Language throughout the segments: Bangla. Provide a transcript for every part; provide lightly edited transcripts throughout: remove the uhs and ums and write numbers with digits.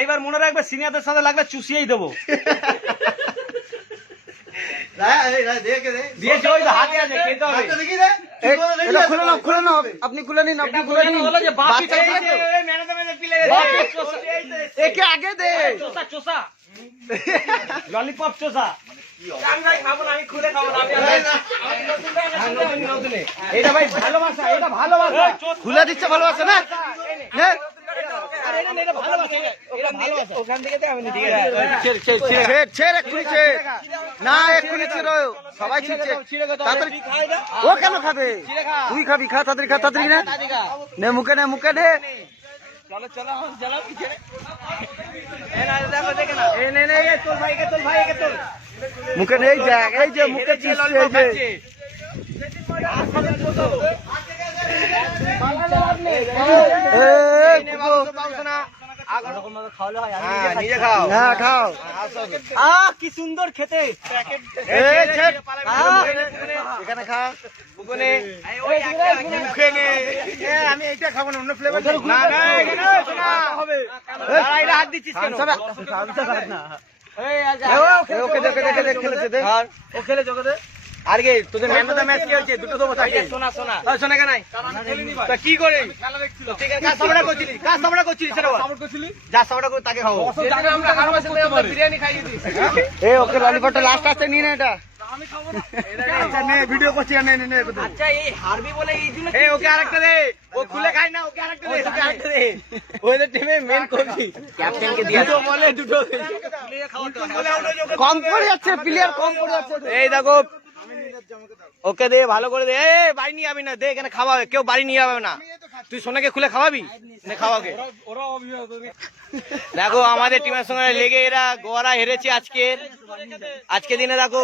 এইবার মনে রাখবে সিনিয়রদের সাথে লাগলে চুষিয়েই দেবো। আপনি খুলে নিন, আপনি খুলে নিন। একে আগে দে। ললিপপ চোষা আমি খুলে খাবো না। এটা ভাই ভালোবাসা, এটা ভালোবাসা। খুলে দিচ্ছে ভালোবাসা না? না এক্ষুনি ছেড়ো, সবাই ছিড়ছে। ও কেন খাবে? তুই খাবি, খা তাড়াতাড়ি, খা তাড়াতাড়ি না। নে মুখে নে, মুখে নে। মুখে নেই দেখ, এই যে মুখে চিপছে, এই যে কি সুন্দর খেতে। এখানে খা। আমি এইটা খাবো না, অন্য ফ্লেভার হাত দিচ্ছিস কেন? ওকে দেখে দেখে দেখ খেলেছে, দেখ ও খেলে জগতে। আর কি তোদের ম্যান অফ দ্য ম্যাচ কি হচ্ছে? দুটো দেবো থাকে। শোনা শোনা শোনা কেন তা কি করে ঠিক আছে? কাজ সামনে করছিলিস, কাজ সামনে করছিলিস সেটা বল। যা সামনে করে তাকে খাবো। আমরা বিরিয়ানি খাইয়ে দিই। এ ওকে ললিপপটা লাস্ট আছে, নিয়ে নে এটা। আমি খাবো না। আচ্ছা নে, ভিডিও করছি, নে নে নে। আচ্ছা এই হারবি বলে এই দিন এই ওকে আরেকটা দে। ও খুলে খায় না, ওকে আরেকটা দে, ওকে আরেকটা দে। ওদের টিমে মেন কোচি ক্যাপ্টেনকে দিয়ে দুটো বলে দুটো খুলে খাওয়াতে হয়। কম পড়ে যাচ্ছে, প্লেয়ার কম পড়ে যাচ্ছে। এই দেখো ওকে দে, ভালো করে দে। এই বাড়ি নিয়ে যাবি না, দে এখানে খাওয়াবে। কেউ বাড়ি নিয়ে যাবে না। তুই সোনাকে খুলে খাওয়াবি না, খাওয়াকে। দেখো আমাদের টিমের সঙ্গে লেগে এরা গোয়ারা হেরেছে আজকে দিনে। দেখো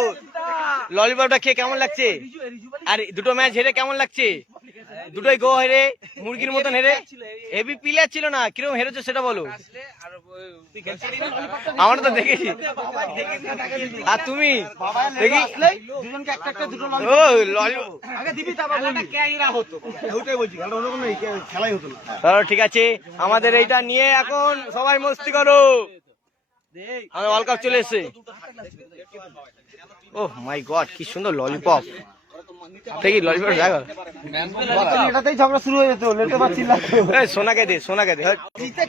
ললিপপটা খেয়ে কেমন লাগছে, আর দুটো ম্যাচ হেরে কেমন লাগছে? দুটোই গো হেরে, মুরগির মতন হেরে। হেভি প্লেয়ার ছিল না, কিরকম হেরেছে সেটা বলো। আমরা তো দেখেছি। আর তুমি দেখি ও ঠিক আছে, আমাদের এইটা নিয়ে এখন সবাই মস্তি করো। আমাদের ওয়ার্ল্ড কাপ চলে এসছে। ওহ মাই গড, কি সুন্দর ললিপপ। দেখি ললিপপ দেখো, এটাতেই ঝগড়া শুরু হয়ে যেত, লেটে পাচ্ছিল। সোনাকে দে, সোনাকে দে।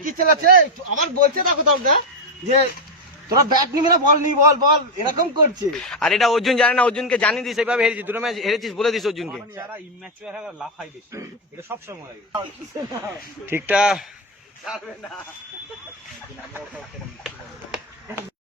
কি চালাচ্ছে আমার? বলছে দেখো তোমরা যে তোরা ব্যাট নিবি না, বল নি, বল বল, এরকম করছে। আর এটা অর্জুন জানে না, অর্জুনকে জানিয়ে দিস এইভাবে হেরেছিস, দুটো ম্যাচ হেরেছিস বলে দিস অর্জুনকে। ঠিকঠাক